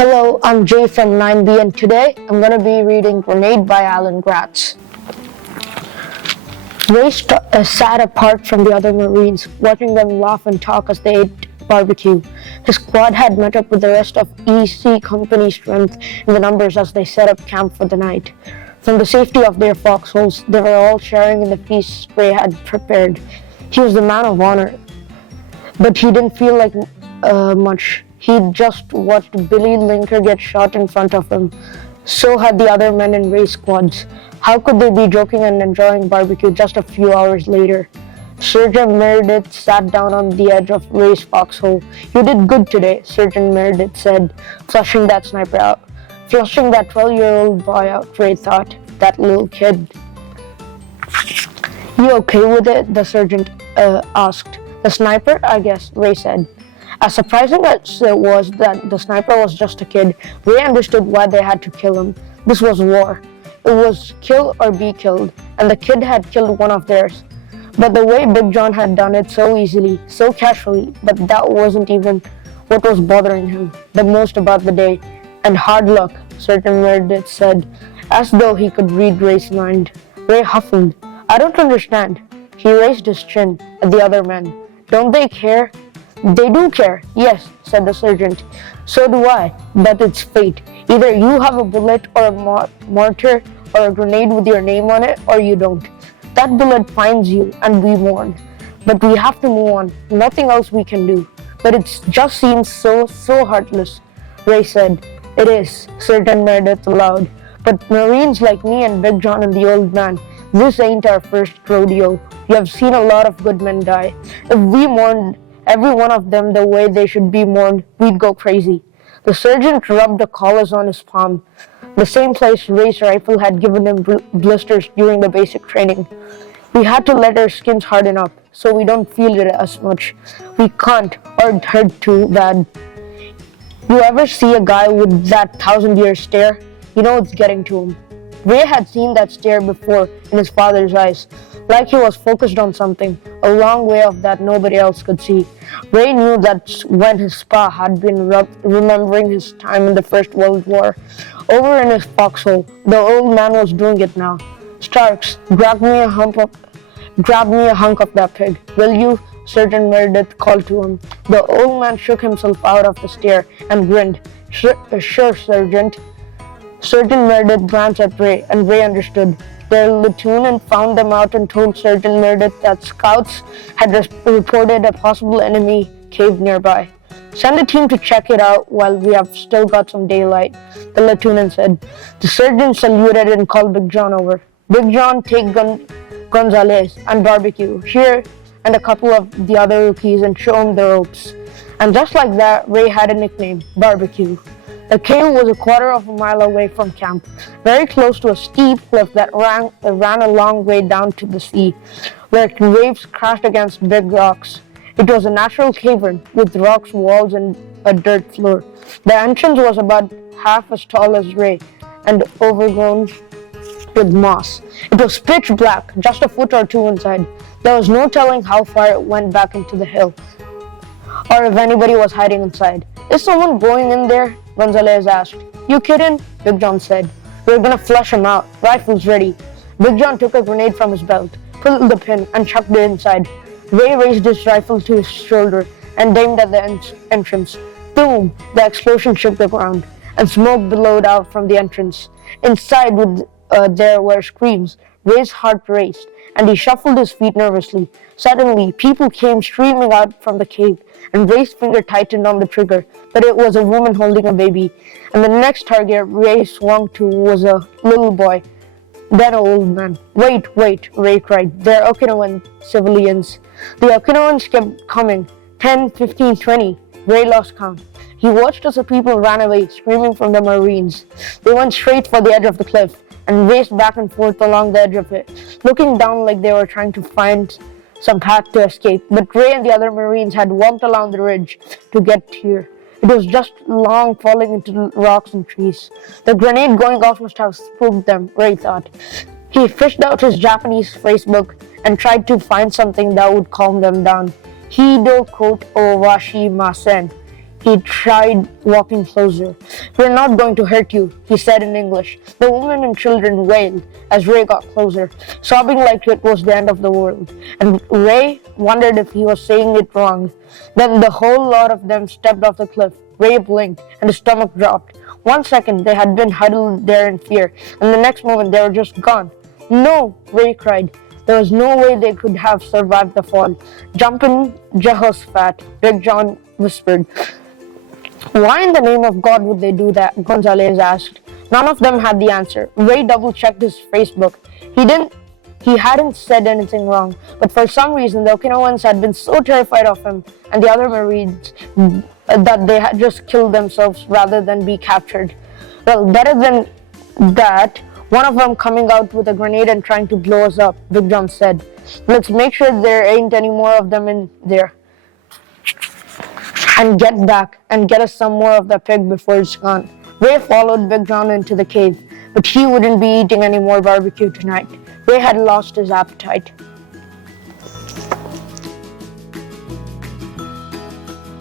Hello, I'm Jay from 9B and today I'm going to be reading Grenade by Alan Gratz. Ray sat apart from the other Marines, watching them laugh and talk as they ate barbecue. His squad had met up with the rest of EC Company strength in the numbers as they set up camp for the night. From the safety of their foxholes, they were all sharing in the feast Ray had prepared. He was the man of honor, but he didn't feel like much. He'd just watched Billy Linker get shot in front of him. So had the other men in Ray's squads. How could they be joking and enjoying barbecue just a few hours later? Sergeant Meredith sat down on the edge of Ray's foxhole. "You did good today," Sergeant Meredith said, flushing that sniper out. Flushing that 12-year-old boy out, Ray thought. That little kid. "You okay with it?" the sergeant asked. "The sniper, I guess," Ray said. As surprising as it was that the sniper was just a kid, Ray understood why they had to kill him. This was war. It was kill or be killed, and the kid had killed one of theirs. But the way Big John had done it so easily, so casually, but that wasn't even what was bothering him the most about the day. "And hard luck," Sergeant Meredith said, as though he could read Ray's mind. Ray huffled. "I don't understand." He raised his chin at the other men. "Don't they care?" "They do care, yes," said the sergeant. "So do I, but it's fate. Either you have a bullet or a mortar or a grenade with your name on it, or you don't. That bullet finds you, and we mourn. But we have to move on. Nothing else we can do. But it just seems so heartless," Ray said. "It is," Sergeant Meredith allowed. "But Marines like me and Big John and the old man, this ain't our first rodeo. We have seen a lot of good men die. If we mourned every one of them the way they should be mourned, we'd go crazy." The sergeant rubbed the collars on his palm, the same place Ray's rifle had given him blisters during the basic training. "We had to let our skins harden up, so we don't feel it as much. We can't, or it hurt too bad. You ever see a guy with that 1,000-year stare? You know it's getting to him." Ray had seen that stare before in his father's eyes, like he was focused on something, a long way off that nobody else could see. Ray knew that when his pa had been remembering his time in the First World War. Over in his foxhole, the old man was doing it now. "Starks, grab me a hunk of that pig, will you?" Sergeant Meredith called to him. The old man shook himself out of the stare and grinned. Sure, Sergeant." Sergeant Meredith glanced at Ray, and Ray understood. Their lieutenant found them out and told Sergeant Meredith that scouts had reported a possible enemy cave nearby. "Send a team to check it out while we have still got some daylight," the lieutenant said. The sergeant saluted and called Big John over. "Big John, take Gonzalez and barbecue here and a couple of the other rookies and show them the ropes." And just like that, Ray had a nickname, Barbecue. The cave was a quarter of a mile away from camp, very close to a steep cliff that ran a long way down to the sea, where waves crashed against big rocks. It was a natural cavern with rocks, walls, and a dirt floor. The entrance was about half as tall as Ray and overgrown with moss. It was pitch black, just a foot or two inside. There was no telling how far it went back into the hill, or if anybody was hiding inside. "Is someone going in there?" Gonzalez asked. "You kidding?" Big John said. "We're gonna flush him out. Rifles ready." Big John took a grenade from his belt, pulled the pin, and chucked it inside. Ray raised his rifle to his shoulder and aimed at the entrance. Boom! The explosion shook the ground, and smoke billowed out from the entrance. Inside, there were screams. Ray's heart raced, and he shuffled his feet nervously. Suddenly, people came streaming out from the cave, and Ray's finger tightened on the trigger, but it was a woman holding a baby. And the next target Ray swung to was a little boy, then an old man. Wait, Ray cried. "They're Okinawan civilians." The Okinawans kept coming. 10, 15, 20. Ray lost count. He watched as the people ran away, screaming from the Marines. They went straight for the edge of the cliff and raced back and forth along the edge of it, looking down like they were trying to find some path to escape. But Ray and the other Marines had walked along the ridge to get here. It was just long falling into rocks and trees. The grenade going off must have spooked them, Ray thought. He fished out his Japanese phrasebook and tried to find something that would calm them down. "Hido kote o washimasen." He tried walking closer. "We're not going to hurt you," he said in English. The women and children wailed as Ray got closer, sobbing like it was the end of the world. And Ray wondered if he was saying it wrong. Then the whole lot of them stepped off the cliff. Ray blinked, and his stomach dropped. 1 second they had been huddled there in fear, and the next moment they were just gone. "No!" Ray cried. There was no way they could have survived the fall. "Jumpin' Jehoshaphat," Big John whispered. "Why in the name of God would they do that?" Gonzalez asked. None of them had the answer. Ray double-checked his Facebook. He hadn't said anything wrong, but for some reason the Okinawans had been so terrified of him and the other Marines that they had just killed themselves rather than be captured. "Well, better than that, one of them coming out with a grenade and trying to blow us up," Big John said. "Let's make sure there ain't any more of them in there. And get back and get us some more of the pig before it's gone." Ray followed Big John into the cave, but he wouldn't be eating any more barbecue tonight. Ray had lost his appetite.